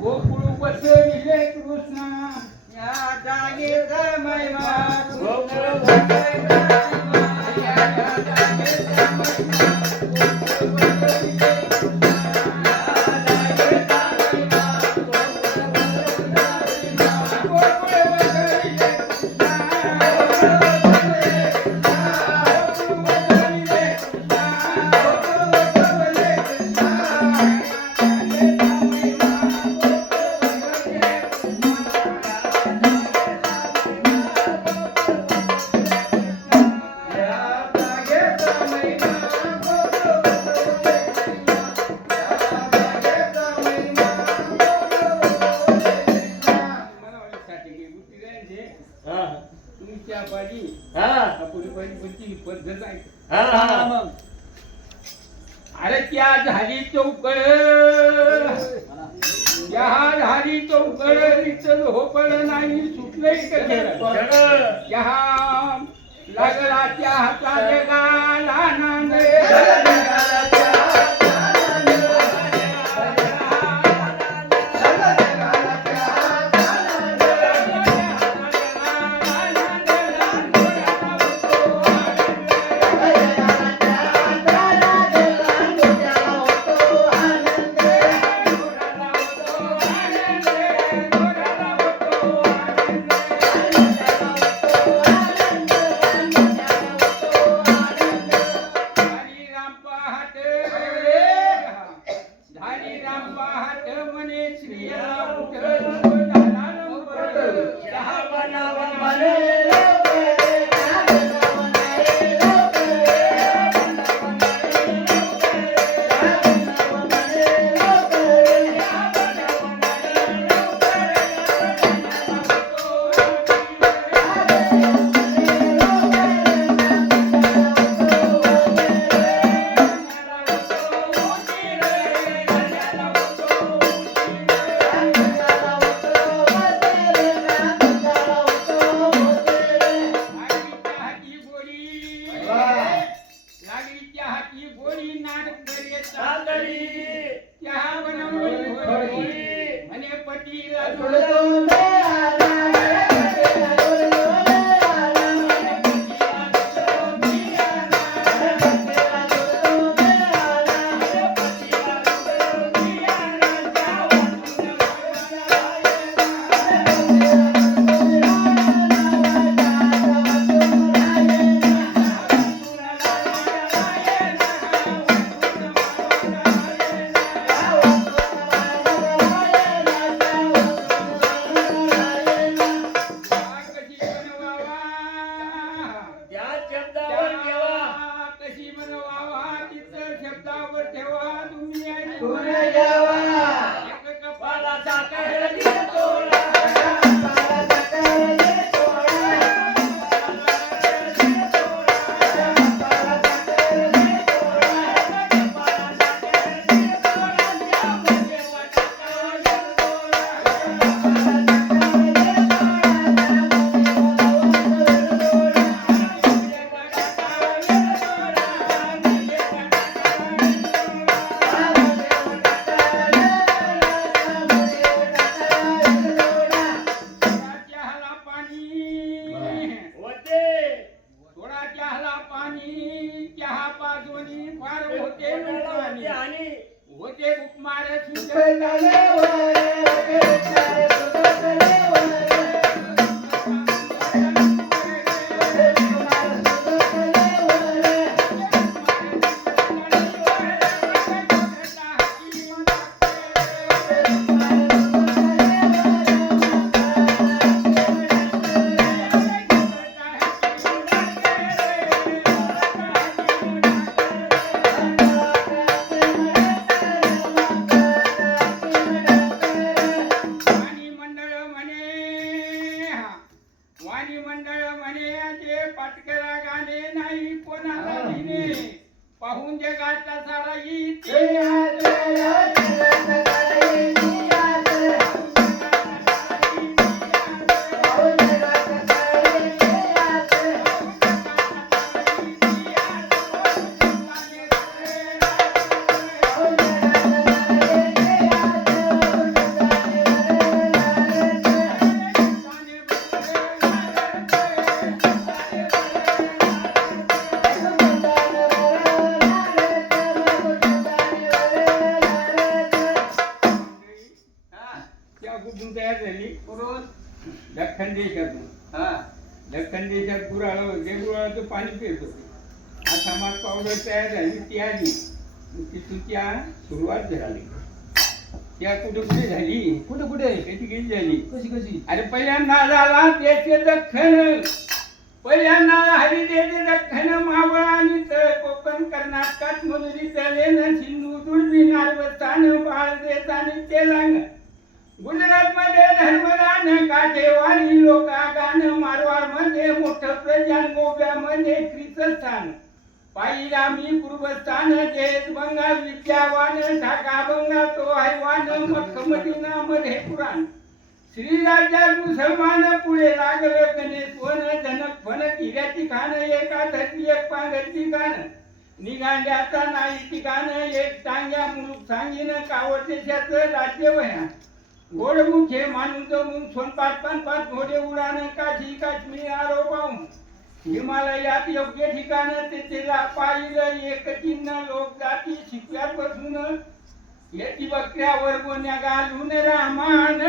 ગોકુળ વસે કૃષ્ણ. જાગે મહિમા ગોકુળ વસે કૃષ્ણ. જાગે મહિમા हा. हा. कोणती पद्धत आहे हा, हा. मग अरे त्या झाली चौकड त्या झाली चौकड विठ्ठल होकड नाही सुटलंय कधीला. चढ. त्या लागला त्या हाता जगाला தொழுதும் तुम्ही Kale, kale, kale. ज्ञाने नाही कोणाला दिने पाहून जगाचा सारा इतिहास. कुठून तयार झाली. बरोबर दख्खन देशातून हा दख्खन देशात गुराळ होते गुराळाचं पाणी पित होते हा समाज पावडर तयार झाली ती आली. तिथून त्या सुरुवात झाली. त्या कुठे कुठे झाली? कुठे कुठे? कशी कशी झाली. कशी कशी? अरे पहिल्यांदा झाला त्याचे दख्खन. पहिल्यांदा हरिदेचे दख्खन मावळ आणि कोकण कर्नाटकात स्थान. ख्रिस्तस्थान पायीरामी पूर्वस्थान जयत बंगाल विद्यावान ढाका बंगाल तो हैवान मठ मदिना मध्ये पुराण. श्रीराज्यात मुसलमान पुढे लागल गणेश वन जनक फन हिऱ्याची खान एका धरती एक पांघरची गाण निघांड्याचा नाही ठिकाण एक टांग्या मुलूक सांगीन कावड देशाचं राज्य वया गोडमुखे मानून मुंग सोनपाट पानपाट घोडे उडान काशी काश्मीर आरो पाहून. हिमालयात योग्य ठिकाण तेथे पाहिलं एक चिन्ह लोक जाती शिकव्यात बसून याची बकऱ्यावर गोण्या घालून रामान